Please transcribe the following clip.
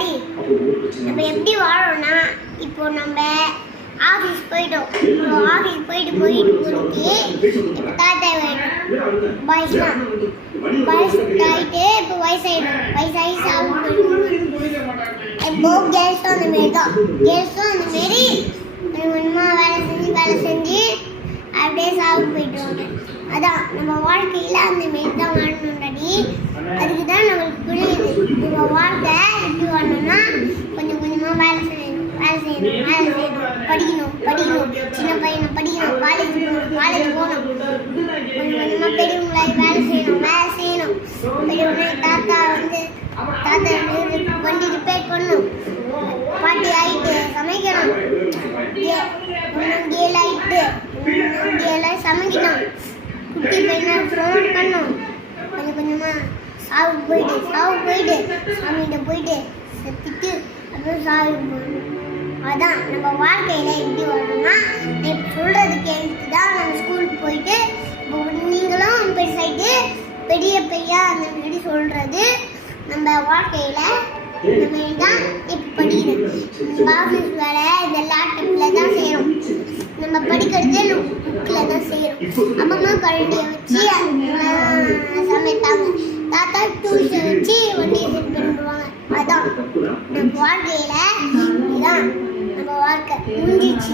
Daddy நம்ம எப்படி வாழறோம்னா இப்போ நம்ம ஆஃபீஸ் போயிட்டோம். இப்போ ஆஃபீஸ் போயிட்டு இப்போ தாத்தா ஆகிடும். பாய்ஸ்லாம் பாய்ஸ் ஆகிட்டு இப்போ வயசாகி சாப்பிட்டு போயிடுவோம். இப்போ கேர்ள்ஸும் அந்த மாரி தான். கேர்ள்ஸும் அந்த மாரி கொஞ்சமாக வேலை செஞ்சு அப்படியே சாப்பிட்டு போயிட்டுருவாங்க. அதான் நம்ம வாழ்க்கையில் அந்த மாரி தான் வாழணும் டாடி. அதுக்கு தான் நம்மளுக்கு புரியுது. நம்ம வாழ்க்கை எப்படி வாழணும்னா கொஞ்சம் கொஞ்சமாக வேலை செய்யணும். படிக்கணும். சின்ன பையனை படிக்கணும். காலேஜ் போகணும். கொஞ்சம் கொஞ்சமாக பெரியவங்களாய் வேலை செய்யணும். பெரியவங்க தாத்தா வண்டி ரிப்பேர் பண்ணணும். பாட்டி ஆகிட்டு சமைக்கணும். கேள் ஆகிட்டு சமைக்கணும். குட்டி பையனை ஃபோன் பண்ணணும். கொஞ்சம் கொஞ்சமாக சாவு போயிட்டு சாமிகிட்ட போயிட்டு செத்துட்டு அப்புறம் சாவு போகணும். அதான் நம்ம வாழ்க்கையில் எப்படி வரணும்னா இப்போ சொல்கிறது கேட்டு தான் நம்ம ஸ்கூலுக்கு போயிட்டு இப்போ நீங்களும் பெருசாயிட்டு பெரிய அந்த மாதிரி சொல்கிறது நம்ம வாழ்க்கையில் நம்ம தான் இப்போ படிக்கணும். ஆஃபீஸ் வேலை இந்த லேப்டாப்பில் தான் செய்கிறோம். நம்ம படிக்கிறது புக்கில் தான் செய்கிறோம். அம்மா கரண்டியை வச்சு சமைப்பாங்க. தாத்தா டூல்ஸை வச்சு வண்டியை செட் பண்ணிடுவாங்க. அதான் நம்ம வாழ்க்கையில் இதுதான் நம்ம வாழ்க்கை முடிஞ்சிச்சு.